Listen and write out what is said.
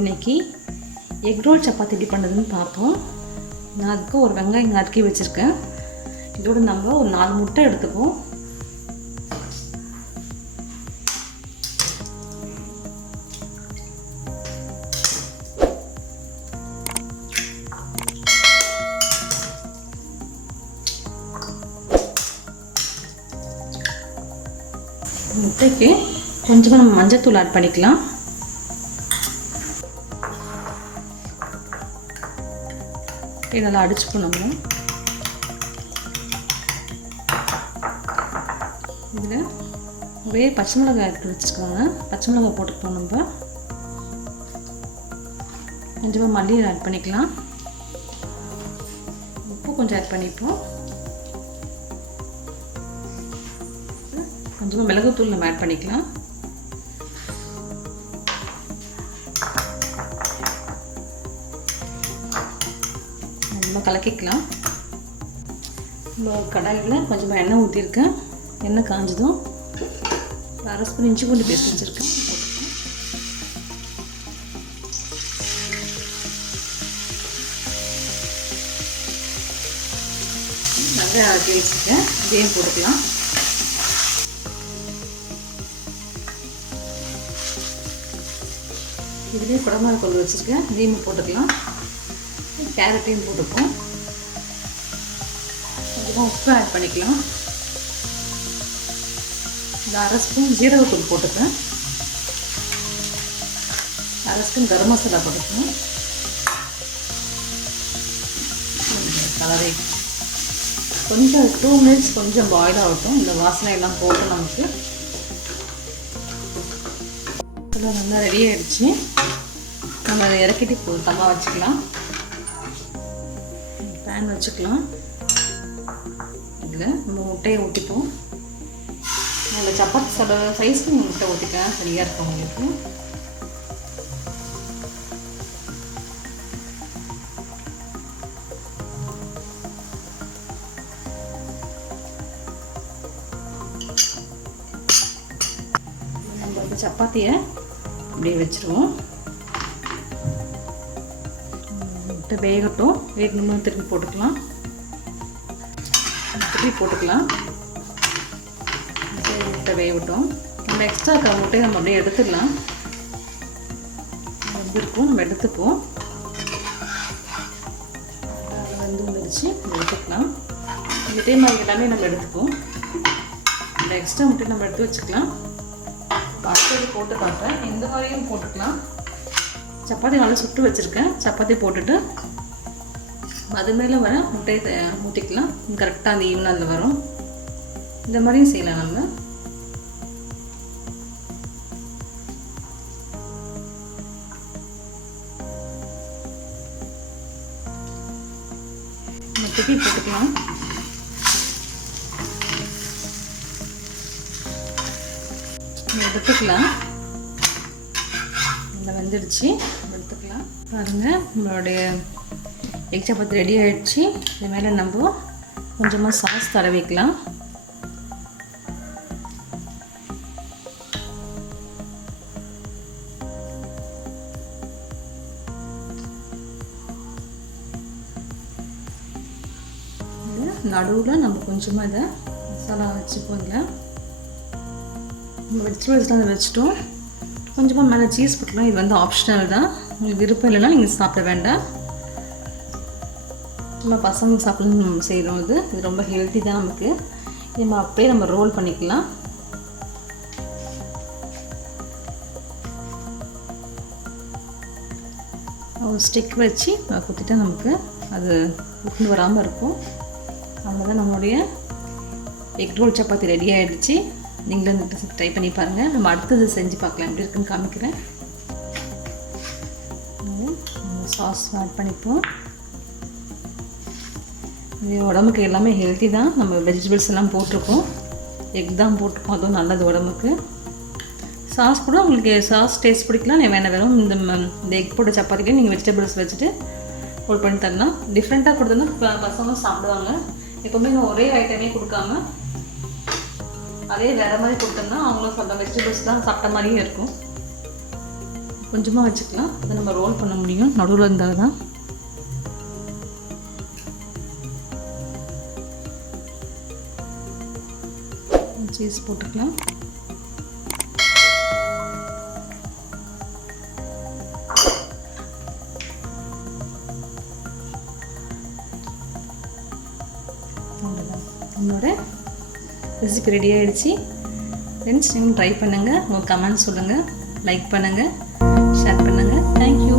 இன்றைக்கி egg role chapati எப்படி பண்ணுறதுன்னு பார்ப்போம். நான் அதுக்கு ஒரு வெங்காயம் நறுக்கி வச்சுருக்கேன். இதோடு நம்ம ஒரு 4 முட்டை எடுத்துப்போம். முட்டைக்கு கொஞ்சமாக நம்ம மஞ்சத்தூள் ஆட் பண்ணிக்கலாம். நல்லா அடிச்சுப்போம். நம்ம இதில் ஒரே பச்சை மிளகாய் எடுத்து வச்சுக்கோங்க. பச்சை மிளகாய் போட்டுப்போம். நம்ம கொஞ்சமாக மல்லியை ஆட் பண்ணிக்கலாம். உப்பு கொஞ்சம் ஆட் பண்ணிப்போம். கொஞ்சமாக மிளகுத்தூள் நம்ம ஆட் பண்ணிக்கலாம். நல்லா கலக்கிக்கலாம். நம்ம கடாயில் கொஞ்சமாக எண்ணெய் ஊற்றிருக்கேன். எண்ணெய் காஞ்சதும் 1/2 ஸ்பூன் இஞ்சி பூண்டு பேஸ்ட் வச்சுருக்கேன். வெங்காயம் ஆட்டி வச்சுருக்கேன். இதையும் போட்டுக்கலாம். இதுலேயும் குடமிளகா கொண்டு வச்சுருக்கேன். இதையும் போட்டுக்கலாம். கேரட்டையும் போட்டுப்போம். கொஞ்சமாக உப்பு ஆட் பண்ணிக்கலாம். இந்த 1/2 ஸ்பூன் ஜீரகத்தூள் போட்டுப்பேன். 1/2 ஸ்பூன் கரம் மசாலா போட்டுக்கணும். கலரை கொஞ்சம் 2 மினிட்ஸ் கொஞ்சம் பாயில் ஆகட்டும். இந்த வாசனை எல்லாம் போட்டு நமக்கு இதெல்லாம் நல்லா ரெடி ஆகிடுச்சு. நம்ம அதை இறக்கிட்டு தம்மா வச்சுக்கலாம். பேன் வச்சுக்கலாம். இதில் நம்ம முட்டையை ஊற்றிப்போம். அதில் சப்பாத்தி சைஸ்க்கு முட்டை ஊற்றிக்கலாம். சரியாக இருக்கும் உங்களுக்கு. நம்ம அந்த சப்பாத்தியை அப்படியே வச்சுருவோம். முட்டை வேகட்டும். வேகணும்னு திருப்பி போட்டுக்கலாம். முட்டை வேகட்டும். நம்ம எக்ஸ்ட்ரா இருக்க முட்டையை நம்ம அப்படியே எடுத்துடலாம். இருக்கும் நம்ம எடுத்துப்போம். வந்துருச்சு எடுத்துக்கலாம். இதே மாதிரி எல்லாமே நம்ம எடுத்துப்போம். இந்த எக்ஸ்ட்ரா முட்டை நம்ம எடுத்து வச்சுக்கலாம். அடுத்தது போட்டு பார்ப்பேன். இந்த மாதிரியும் போட்டுக்கலாம். சப்பாத்தி நல்லா சுட்டு வச்சுருக்கேன். சப்பாத்தி போட்டுட்டு அது மேலே வர முட்டையை ஊற்றிக்கலாம். கரெக்டாக அந்த ஈவனாக அதில் வரும். இந்த மாதிரியும் செய்யலாம். நம்ம திருப்பி போட்டுக்கலாம். எடுத்துக்கலாம். நல்லா வெந்துடுச்சு. எடுத்துக்கலாம். பாருங்கள், நம்மளுடைய எக் சப்பாத்தி ரெடி ஆகிடுச்சு. இது மேலே நம்ம கொஞ்சமாக சாஸ் தடவிக்கலாம். நடுவில் நம்ம கொஞ்சமாக இதை மசாலா வச்சுப்போம். இதில் நம்ம வெஜிடபிள்ஸ்லாம் அதை வச்சுட்டோம். கொஞ்சமாக மேலே சீஸ் போட்டுக்கலாம். இது வந்து ஆப்ஷனல் தான். உங்களுக்கு விருப்பம் இல்லைன்னா நீங்கள் சாப்பிட வேண்டாம். நம்ம பசங்க சாப்பிடணும் செய்கிறோம். இது ரொம்ப ஹெல்த்தி தான் நமக்கு. நம்ம அப்படியே நம்ம ரோல் பண்ணிக்கலாம். ஒரு ஸ்டிக் வச்சு குத்திட்டா நமக்கு அது உட்னு வராமல் இருக்கும். அவ்வளோதான், நம்மளுடைய எக் ரோல் சப்பாத்தி ரெடி ஆகிடுச்சு. நீங்களும் ட்ரை பண்ணி பாருங்கள். நம்ம அடுத்தது செஞ்சு பார்க்கலாம். எப்படி இருக்குன்னு காமிக்கிறேன். சாஸ் ஆட் பண்ணிப்போம். இது உடம்புக்கு எல்லாமே ஹெல்த்தி தான். நம்ம வெஜிடபிள்ஸ் எல்லாம் போட்டிருக்கோம். எக் தான் போட்டிருக்கோம். அதுவும் நல்லது உடம்புக்கு. சாஸ் கூட உங்களுக்கு சாஸ் டேஸ்ட் பிடிக்கலாம். வேணாம் வெறும் இந்த எக் போட்ட சப்பாத்திக்கு நீங்கள் வெஜிடபிள்ஸ் வச்சுட்டு ரோல் பண்ணி தரலாம். டிஃப்ரெண்ட்டாக கொடுத்தோன்னா பசங்களும் சாப்பிடுவாங்க. எப்போவுமே ஒரே ஐட்டமே கொடுக்காம அதே வேறு மாதிரி கொடுத்தோம்னா அவங்களும் சொல்கிற வெஜிடபிள்ஸ் தான் சாப்பிட்ட மாதிரியும் இருக்கும். கொஞ்சமாக வச்சுக்கலாம், அதை நம்ம ரோல் பண்ண முடியும் நடுவில் இருந்தால் தான். சீஸ் போட்டுக்கலாம். அவ்வளோதான், நம்மளோட ரெசிபி ரெடி ஆகிடுச்சு. ஃப்ரெண்ட்ஸ், நீங்கள் ட்ரை பண்ணுங்கள், உங்கள் கமெண்ட் சொல்லுங்கள், லைக் பண்ணுங்கள், ஷேர் பண்ணுங்கள். தேங்க்யூ.